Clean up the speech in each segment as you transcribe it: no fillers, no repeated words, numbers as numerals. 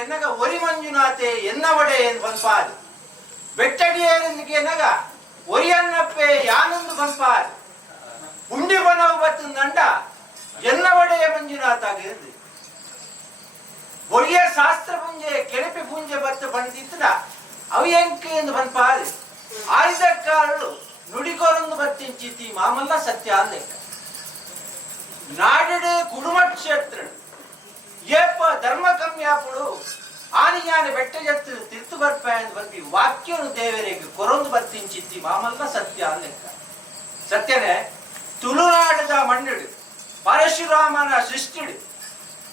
ಎನ್ನಗ ಒರಿ ಮಂಜುನಾಥೆ ಎನ್ನವಡೆ ಎಂದು ಬಂಪಾದು ಬೆಟ್ಟಡಿಯರಿಗೆ ಎನ್ನಗ ಒರಿಯನ್ನಪ್ಪೆ ಯಾನೊಂದು ಬಂಪಾದು ಉಂಡಿ ಬನವು ಬತ್ತು ನಂಡ ಎನ್ನವಡೆಯ ಮಂಜುನಾಥ ಆಗಿருந்து ಒರಿಯ ಶಾಸ್ತ್ರ ಪುಂಜೆ ಕೆಳಪೆ ಪುಂಜೆ ಬತ್ತು ಬಂದಿದ್ರ ಅವಿಯಂಕೆ ಎಂದು ಬಂಪಾದು ಆಯ್ದಕ್ಕಾರಳು ನುಡಿಕೋರೊಂದು ಬತ್ತಿಂಚಿತಿ ಮಾಮಲ್ಲ ಸತ್ಯ ಅಲ್ಲೆಕ್ಕ ನಾಡಿಡು ಕುಡುಮ ಕ್ಷೇತ್ರ ಏಪ ಧರ್ಮ ಕಮ್ಯಾಪುಡು ಆನಿಯಾನೆ ಬೆಟ್ಟ ಜತ್ತು ತಿರ್ತು ಬರ್ಪ ಎಂದು ಬಂದಿ ವಾಕ್ಯನು ದೇವರಿಗೆ ಕೊರೊಂದು ಬತ್ತಿಂಚಿತಿ ಮಾಮಲ್ಲ ಸತ್ಯ ಅಲ್ಲೆಕ್ಕ ಸತ್ಯನೇ ತುಳುನಾಡದ ಮಣ್ಣಿಡು ಪರಶುರಾಮನ ಸೃಷ್ಟಿಡು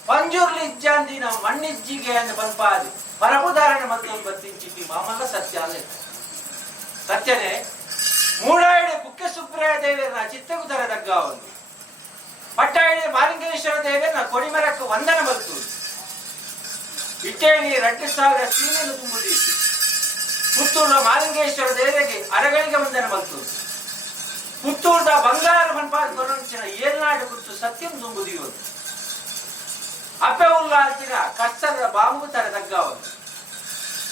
ಪಂಜುರ್ಲಿ ಇಜ್ಜಾಂದಿನ ಮಣ್ಣಿಜ್ಜಿಗೆ ಎಂದು ಬಂಪಾದಿ ಪರಬುಧಾರಣ ಮತ್ತೊಂದು ಬತ್ತಿಂಚಿತಿ ಮಾಮಲ್ಲ ಸತ್ಯ ಅಲ್ಲೆಕ್ಕ ಸತ್ಯನೇ ಮೂಡಾಯಿಡು ಕುಕ್ಕೆ ಸುಬ್ರಾಯ ದೇವರನ ಚಿತ್ತಗುದರ ದಗ್ಗ ಒಂದು ಪಟ್ಟಾಯಿಡಿ ಮಾಲಿಂಗೇಶ್ವರ ದೇವರನ ಕೊಡಿಮರಕ್ಕೆ ವಂದನ ಬಂತು ಇಟ್ಟೇಳಿ 2000 ಸೀಮೆಯನ್ನು ತುಂಬುದೀತು ಪುತ್ತೂರ ಮಾಲಿಂಗೇಶ್ವರ ದೇವರಿಗೆ ಅರಗಳಿಗೆ ವಂದನ ಬಂತು ಪುತ್ತೂರದ ಬಂಗಾರ ಮನ್ಪಾದ ಕೊರೊಂಚಿನ ಏಳ್ನಾಡು ಕುತ್ತು ಸತ್ಯಂ ತುಂಬುದಿಯೋದು ಅಪ್ಪೆ ಉಲ್ಲಾಲ್ತಿನ ಕಸ್ತರದ ಬಾಂಬು ತರ ದಗ್ಗ ಒಂದು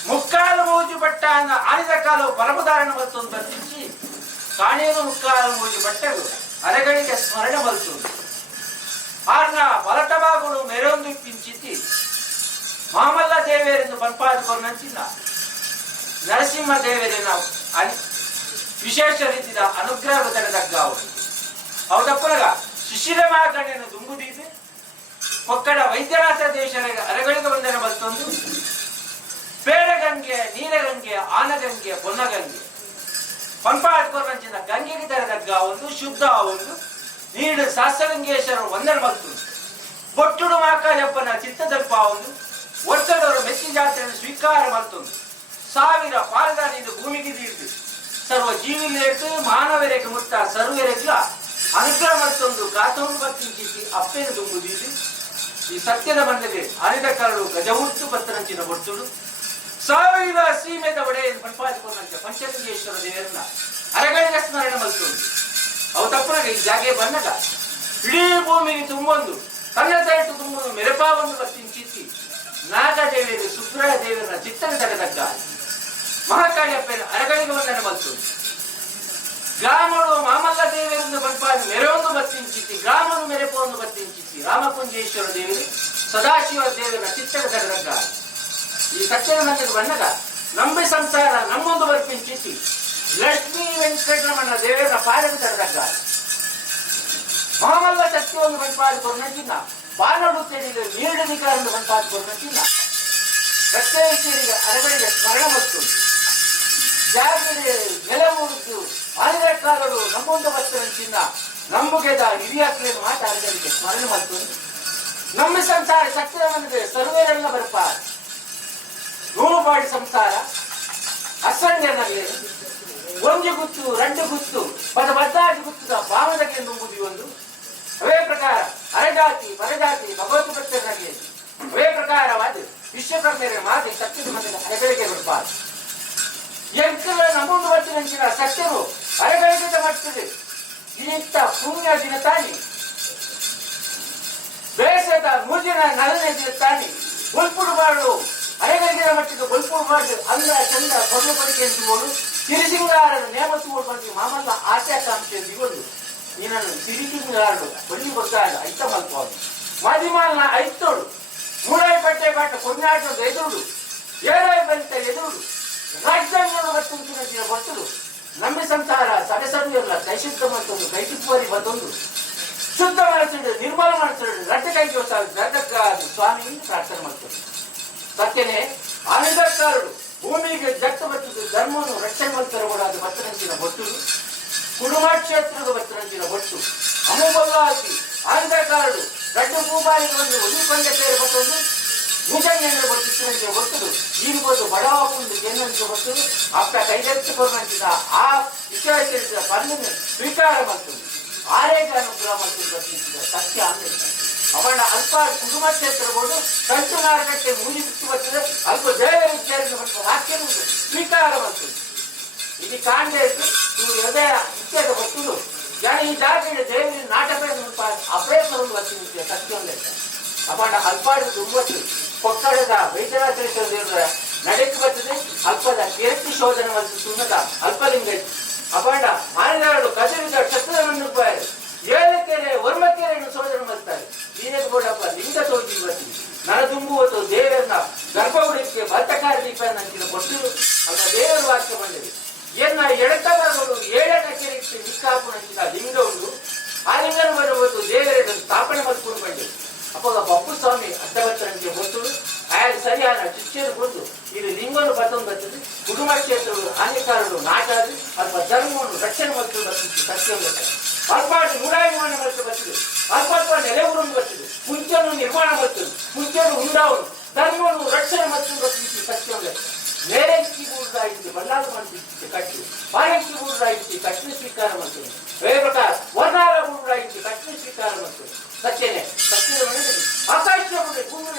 ಮುಕ್ಕಾಲು ಮೂಜು ಬಟ್ಟ ಆನಿದ ಕಾಲು ಪರಮಧಾರಣ ಮತ್ತೊಂದು ಬರ್ತಿಸಿ ಕಾಣೇನು ಮುಕ್ಕಾಲು ಮೂಜು ಬಟ್ಟೆಗಳು ಅರೆಗಳಿಗೆ ಸ್ಮರಣೆ ಬಲ್ತು ಆರ್ನ ಬಲಟಬಾಗುಳು ಮೆರೊಂದು ಪಿಂಚಿತಿ ಮಾಮಲ್ಲ ದೇವೇರೆಂದು ಬಂಪಾದುಕೊಂಡಂಚಿನ ನರಸಿಂಹ ದೇವರಿನ ವಿಶೇಷ ರೀತಿಯ ಅನುಗ್ರಹ ತಡೆದಗ್ಗ ಅವರು ಹೌದಪ್ಪನಗ ಶಿಶಿರ ಮಾಕಣ್ಣೆಯನ್ನು ದುಂಬುದೀದು ಕೊಕ್ಕಡ ವೈದ್ಯನಾಥ ದೇಶರಿಗೆ ಅರೆಗಳಿಗೆ ವಂದನೆ ಬಲ್ತೊಂದು ಬೇಡಗಂಗೆ ನೀಲಗಂಗೆ ಆನಗಂಗೆ ಬೊನ್ನಗಂಗೆ ಪಂಪಾದ್ಕೊರಂಚಿನ ಗಂಗೆಗೆ ತೆರೆದಗ್ಗ ಒಂದು ಶುದ್ಧ ಒಂದು ನೀಡು ಶಾಸ್ತ್ರಲಿಂಗೇಶ್ವರ ವಂದನೆ ಬಂತು ಬೊಟ್ಟುಡು ಮಾಕಾಯಪ್ಪನ ಚಿತ್ತದಲ್ಪ ಒಂದು ವರ್ಷದವರ ಮೆಚ್ಚಿ ಜಾತ್ರೆಯನ್ನು ಸ್ವೀಕಾರ ಮಾಡ್ತೊಂದು 1000 ಪಾಲ್ದಾರಿಯಿಂದ ಭೂಮಿಗೆ ತೀರ್ತು ಸರ್ವ ಜೀವಿಲೇಟು ಮಾನವರಿಗೆ ಮುತ್ತ ಸರ್ವರೆಗ್ಲ ಅನುಗ್ರಹ ಮತ್ತೊಂದು ಗಾತೊಂದು ಬರ್ತಿಂಚಿಸಿ ಅಪ್ಪೇನು ತುಂಬುದೀದು ಈ ಸತ್ಯದ ಬಂದಗೆ ಅನಿದ ಕರಳು ಗಜಮುತ್ತು ಪತ್ತರಂಚಿನ ಬೊಟ್ಟುಡು 1000 ಸೀಮೆದ ಒಡೆಯನ್ನು ಪಂಪಾದಿಕೊಂಡಂತೆ ಪಂಚಲಿಂಗೇಶ್ವರ ದೇವರನ್ನ ಅರಗಳಿಗೆ ಸ್ಮರಣೆ ಮಲ್ತೊಂದು ಅವು ತಪ್ಪನಾಗ ಈ ಜಾಗೆ ಬಂದಾಗ ಇಡೀ ಭೂಮಿಗೆ ತುಂಬೊಂದು ತನ್ನ ತೈಟು ತುಂಬೊಂದು ಮೆರಪಾವನ್ನು ಬರ್ತಿಂಚಿಸಿ ನಾಗದೇವಿಯರು ಸುಬ್ರಾಯ ದೇವರನ್ನ ಚಿತ್ತನ ತಡೆದಗ್ಗ ಮಹಾಕಾಳಿಯಪ್ಪನ ಅರಗಳಿಗೆ ವಂದನೆ ಮಲ್ತೊಂದು ಗ್ರಾಮಗಳು ಮಾಮಲ್ಲ ದೇವರಿಂದ ಬಂಪಾದ ಮೆರೆಯೊಂದು ಬತ್ತಿಂಚಿಸಿ ಗ್ರಾಮನು ಮೆರೆಪೊಂದು ಬತ್ತಿಂಚಿಸಿ ರಾಮಕುಂಜೇಶ್ವರ ದೇವರು ಸದಾಶಿವ ದೇವರ ಚಿತ್ತನ ತಡೆದಗ್ಗ ಈ ಸತ್ಯದ ಮಧ್ಯೆ ಬಂದಾಗ ನಂಬಿ ಸಂಸಾರ ನಮ್ಮೊಂದು ಬರ್ಪಿಂಚಿಸಿ ಲಕ್ಷ್ಮೀ ವೆಂಕಟರಮಣ ದೇವರ ಪಾದಕ್ಕೆ ತಡೆದಗ್ಗ ಮಾಮಲ್ಲ ಸತ್ಯವನ್ನು ಬಂಪಾದಿಕೊಂಡಂಚಿನ ಬಾನಡು ತಿಳಿದು ನೀಡದಿಕಾರನ್ನು ಬಂಪಾದಿಕೊಂಡಂಚಿನ ಪ್ರತ್ಯೇಕರಿಗೆ ಅರಗಳಿಗೆ ಸ್ಮರಣ ಮತ್ತು ಜಾಗರೆ ನೆಲಮೂರಿದ್ದು ಆನೆಕಾರರು ನಮ್ಮೊಂದು ಬರ್ತರಂಚಿನ ನಂಬುಗೆದ ಹಿರಿಯಕ್ಕೇನು ಮಾತಾಡಗಳಿಗೆ ಸ್ಮರಣೆ ಮತ್ತು ನಮ್ಮ ಸಂಸಾರ ಸತ್ಯದ ಮನೆಗೆ ಸರ್ವೇರೆಲ್ಲ ಬರ್ಪಾರ ನೂರುಪಾಡಿ ಸಂಸಾರ ಅಸಂಖ್ಯನಲ್ಲಿ ಒಂದು ಗುತ್ತು 2 ಗುತ್ತು ಬದ್ದಾಗಿ ಗುತ್ತದ ಭಾವನೆಗೆ ನಂಬುದು ಒಂದು ಅವೇ ಪ್ರಕಾರ ಅರೆಜಾತಿ ಪರಜಾತಿ ಭಗವತ್ ಭಕ್ತರಾಗಿ ಅವೇ ಪ್ರಕಾರವಾದ ವಿಶ್ವಕರ್ಮರ ಮಾತೆ ಸತ್ಯದ ಮನೆಗೆ ಅರೆಗಳಿಗೆ ಬರ್ಬಾರ್ದು ಎಂಕಲ ನಮ್ಮೊಂದು ಬರ್ತಿನ ಸತ್ಯರು ಅರೆಗಳಿಗೆ ಮಾಡ್ತದೆ ಇಂಥ ಪುಣ್ಯ ದಿನ ತಾನಿ ಬೇಸದ ಮೂಜಿನ 4ನೇ ದಿನ ತಾನಿ ಗೊಲ್ಪುಡುಬಾರ್ದು ಅರೆಗಳಿಗೆ ಮಟ್ಟಿಗೆ ಗೊಲ್ಪುಡುಬಾರ್ದು ಅಲ್ಲ ಚಂದ ಕೊರಲು ಪಡಿಕೆ ಎಂದುಕೊಂಡು ಸಿರಿಸಿಂಗಾರರು ನೇಮತ್ತುಗಳು ಬಂದು ಮಾಮಲ್ಲ ಆಶಾಕಾಂಕ್ಷೆ ಎಂದುಕೊಂಡು ನೀನನ್ನು ಸಿರಿಸಿಂಗಾರರು ಬಳ್ಳಿ ಬರ್ತಾಗ ಐತ ಮಲ್ಪೋದು ಮದಿಮಾಲ್ನ ಐತೋಡು ಮೂಡಾಯಿ ಪಟ್ಟೆ ಕಾಟ ಕೊಂಡಾಟದ ಎದುರುಡು ಏರಾಯಿ ಬಲಿತ ಎದುರುಡು ರಾಜ್ಯಾಂಗವನ್ನು ಬರ್ತುಂಚಿನ ಬರ್ತುಡು ನಂಬಿ ಸಂಸಾರ ಸಡಸಡಿಯಲ್ಲ ದೈಶಿಕ ಮತ್ತೊಂದು ಕೈಟಿಪ್ಪರಿ ಬತ್ತೊಂದು ಶುದ್ಧ ಮನಸ್ಸಿಡು ನಿರ್ಮಲ ಮನಸ್ಸಿಡು ರಟ್ಟ ಕೈಗೆ ಹೊಸ ಸ್ವಾಮಿಯಿಂದ ಪ್ರಾರ್ಥನೆ ಮಾಡ್ತಾರೆ ಸತ್ಯನೇ ಆನಿದಕ್ಕಾರರು ಭೂಮಿಗೆ ಜಟ್ಟ ಬರ್ತದೆ ಧರ್ಮವನ್ನು ರಕ್ಷಣೆ ಮಾಡ್ತಾರೂಡಾದ ಭತ್ತರಂಚಿನ ಬೊಟ್ಟುಡು ಕುಡುಮ ಕ್ಷೇತ್ರದ ಭತ್ತರಂಚಿನ ಬೊಟ್ಟು ಅಮುಬಲ್ಲಾಗಿ ಆನಿದಕ್ಕಾರರು ಗಡ್ಡು ಭೂಪಾಲಿಗೆ ಒಂದು ಉಳಿಕೊಂಡ ಸೇರಿ ಬತ್ತೊಂದು ಭೂಜಂಗೇಂದ್ರ ಬರ್ತುವಂತೆ ಬರ್ತುದು ಈರ್ಬೋದು ಬಡವಾಗುಂದು ಕೇಂದ್ರ ಬರ್ತುದು ಅಪ್ಪ ಕೈಗೆತ್ತಿಕೊಂಡಂಚಿನ ಆ ವಿಷಯ ತಿಳಿಸಿದ ಪನ್ನನ್ನು ಸ್ವೀಕಾರ ಮಾಡ್ತದೆ ಆರೇಗ ಅನುಗ್ರಹ ಮಾಡ್ತದೆ ಬರ್ತಿದ್ದ ಸತ್ಯ ಅಂದ್ರೆ ಅವನ ಅಲ್ಪ ಕುಟುಂಬ ಕ್ಷೇತ್ರಗಳು ಕಂಟು ಮಾರುಕಟ್ಟೆ ಮೂಲಿ ಬಿಟ್ಟು ಬರ್ತದೆ ಅಲ್ಪ ಜಯ ವಿಚಾರಣೆ ಬರ್ತದೆ ವಾಕ್ಯ ಸ್ವೀಕಾರ ಬರ್ತದೆ ಇಲ್ಲಿ ಕಾಣದೇ ಇತ್ತು ಇವರು ಹೃದಯ ಇತ್ಯಾದ ಬರ್ತುದು ಜನ ಈ ಜಾತಿಯ ದೇವರ ನಾಟಕ ಅಪ್ರೇಸರನ್ನು ಬರ್ತಿದ್ದೆ ಸತ್ಯ ಅಂದ್ರೆ ಅವನ ಅಲ್ಪಾಡು ತುಂಬತ್ತು ಪಕ್ಕಡದ ವೈದ್ಯರಾಚರಿಸುವ ದೇವರ ನಡೆದು ಬರ್ತದೆ ಅಲ್ಪದ ಕೀರ್ತಿ ಶೋಧನೆ ಮತ್ತು ಸುಣ್ಣದ ಅಲ್ಪಲಿಂಗ ಅಪಾಂಡ ಮಾನವರು ಕದರಿದ ಕ್ಷತ್ರವನ್ನು ಏಳಕೆರೆ ವರ್ಮಕೆರೆಯನ್ನು ಶೋಧನೆ ಮಾಡ್ತಾರೆ ನೀನೇನು ಗೋಡಪ್ಪ ಲಿಂಗ ತೋಜಿ ಬರ್ತೀವಿ ನನದುಂಬುವುದು ದೇವರನ್ನ ಗರ್ಭಗುಡಿಗೆ ಭತ್ತಕಾರ ದೀಪ ನಂತಿನ ಕೊಟ್ಟು ಅಲ್ಲ ದೇವರ ವಾಕ್ಯ ಬಂದಿದೆ ಎನ್ನ ಎಡತವರು ಏಳನ ಕೆರೆಗೆ ನಿಕ್ಕಾಪುಣಿಸಿದ ಲಿಂಗ ಉಂಟು ಆ ಲಿಂಗನ ಬರುವುದು ದೇವರ ಸ್ಥಾಪನೆ ಮಾಡ್ಕೊಂಡು ಬಂದಿದೆ ಅಪ್ಪಾಗ ಪಪ್ಪು ಸ್ವಾಮಿ ಅಡ್ಡಭತ್ತನಿಗೆ ಗೊತ್ತುಡು ಆಯ್ತು ಸರಿಯಾದ ಶಿಕ್ಷೆಯನ್ನು ಬಂದು ಇದು ಲಿಂಗವನ್ನು ಬತ್ತೊಂದು ಬರ್ತದೆ ಕುಟುಂಬ ಕ್ಷೇತ್ರಗಳು ಹಾನಿಕಾರರು ನಾಟಾಡಿ ಅಥವಾ ಧರ್ಮವನ್ನು ರಕ್ಷಣೆ ಮತ್ತು ಬರ್ತಿತ್ತು ಸತ್ಯವನ್ನು ಬರ್ತದೆ ಅಲ್ಪಾಡು ನೂರಾಭಿಮಾನ ಮತ್ತು ಬರ್ತದೆ ಅಲ್ಪ ನೆಲೆ ಊರನ್ನು ಬರ್ತದೆ ಮುಂಚೆಯನ್ನು ನಿರ್ಮಾಣ ಬರ್ತದೆ ಮುಂಚೆಯನ್ನು ಉಂಡಾವನು ಧರ್ಮವನ್ನು ರಕ್ಷಣೆ ಮತ್ತು ಬರ್ತಿತ್ತು ಸತ್ಯವನ್ನು ಮೇರೆಂಕಿ ಬೂಡಾಯಿತು ಬಲ್ಲಾದು ಮಾಡ್ತಿತ್ತು ಕಟ್ಟಿ ಬಾಳೆಂಕಿ ಬೂಡಾಯಿತು ಕಟ್ಟಿನ ಸ್ವೀಕಾರ ಮಾಡ್ತದೆ ಅದೇ ಪ್ರಕಾರ ವರ್ಣಾರ ಬೂಡಾಯಿತು ಕಟ್ಟಿನ ಸ್ವೀಕಾರ ಮಾಡ್ತದೆ ಸತ್ಯನೇ ಸತ್ಯದ ಮನೆಯಲ್ಲಿ ಆಕಾಶ ಭೂಮಿ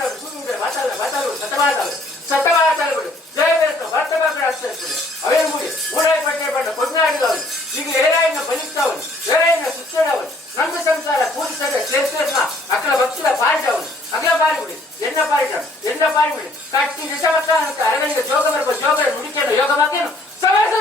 ಮಾತಾಡಲು ಸತವಾತಾಡಬೇಡಿ ಜಯವೇತ ವಾರ್ತವಾದ ಅಷ್ಟೇ ಅವೇನು ಗುಡಿ ಮೂಡಾಯಿ ಪಟ್ಟೆ ಪಟ್ಟ ಕೊಡ್ನಾಡಿದವನು ಈಗ ಏರಾಯಿನ ಬಲಿಸ್ತಾವನು ಏರಾಯಿನ ಸುತ್ತಡವನು ನಮ್ಮ ಸಂಸಾರ ಕೂಡಿಸದ ಸೇರ್ಸೇರ್ನ ಅಕ್ಕಳ ಭಕ್ತಿಯ ಪಾರಿದವನು ಅಗಲ ಪಾರಿಬಿಡಿ ಎಣ್ಣ ಪಾರಿಬಿಡಿ ಕಟ್ಟಿ ನಿಜವತ್ತ ಅಂತ ಅರಗನಿಗೆ ಜೋಗ ಬರ್ಬ ಜೋಗ ನುಡಿಕೆಯನ್ನು ಯೋಗ ಬಾಕೇನು ಸಮಾಜ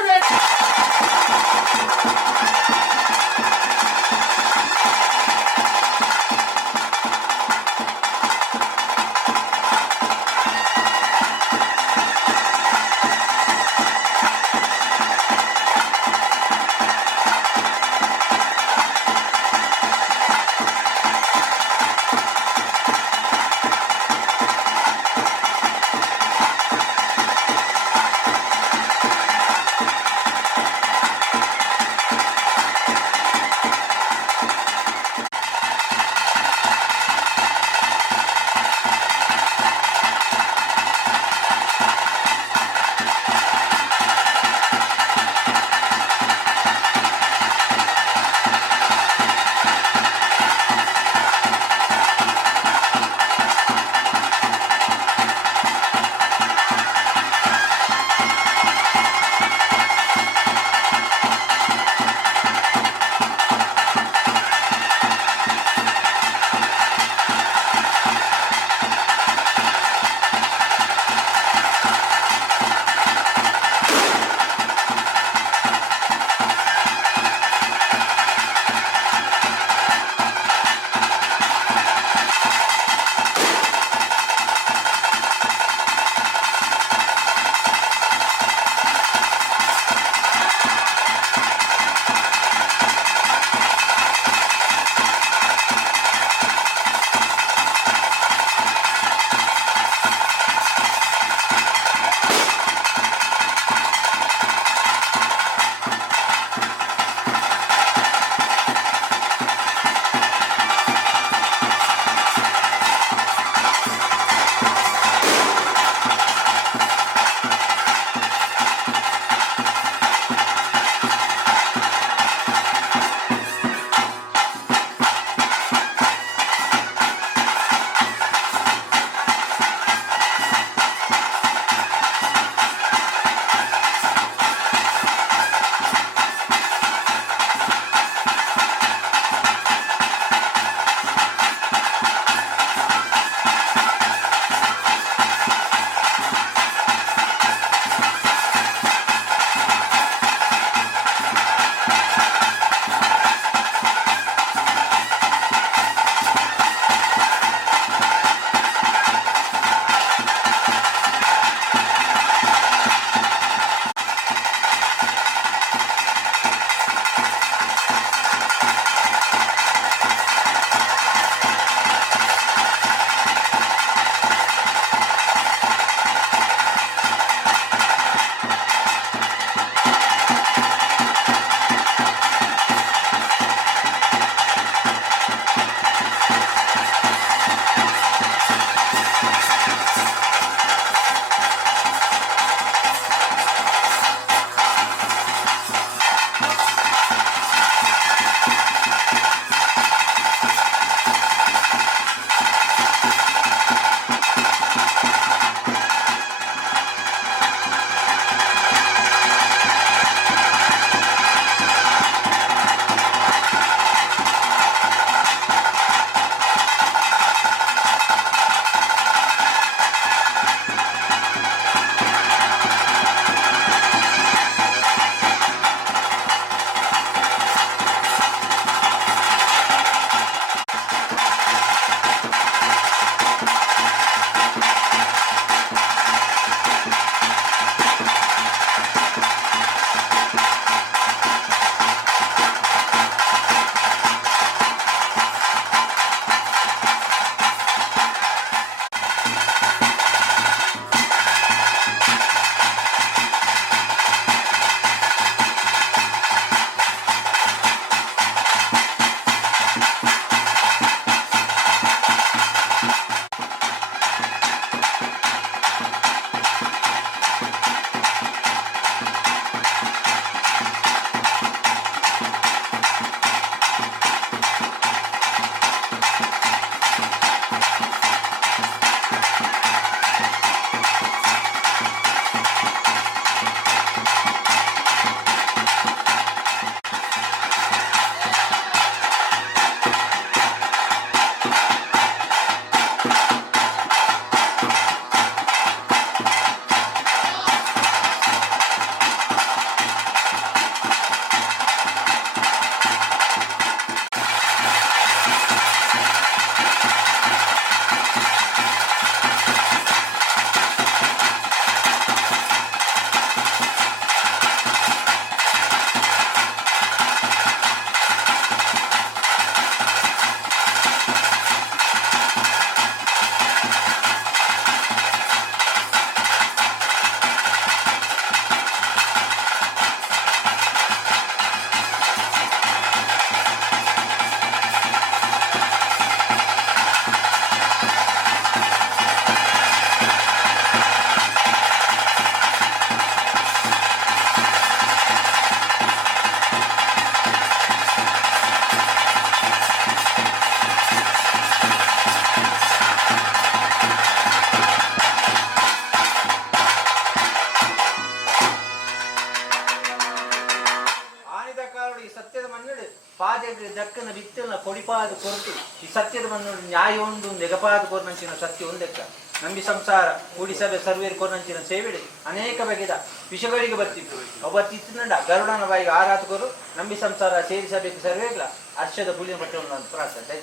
ಪಾದೆಗೆ ದಕ್ಕನ ಬಿತ್ತನ ಕೊಡಿಪಾದ ಕೊರತು ಈ ಸತ್ಯದ ಬಂದು ನ್ಯಾಯ ಒಂದು ನೆಗಪಾದ ಕೊರ್ನಂಚಿನ ಸತ್ಯ ಒಂದೆಕ್ಕ ನಂಬಿ ಸಂಸಾರ ಕೂಡಿಸಭೆ ಸರ್ವೇರು ಕೊರ್ನಂಚಿನ ಸೇವೆಡೆ ಅನೇಕ ಬಗೆದ ವಿಷಯಗಳಿಗೆ ಬರ್ತಿತ್ತು ಅವತ್ತಿತ್ತಂಡ ಗರುಡನ ಬಾಯಿಗೆ ಆರಾಧಕರು ನಂಬಿ ಸಂಸಾರ ಸೇರಿಸಬೇಕು ಸರ್ವೇಗ್ಲ ಹರ್ಷದ ಬುಲಿನ ಪಟ್ಟವನ್ನು ಪ್ರಾರ್ಥನೆ.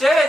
ಸೇವೆ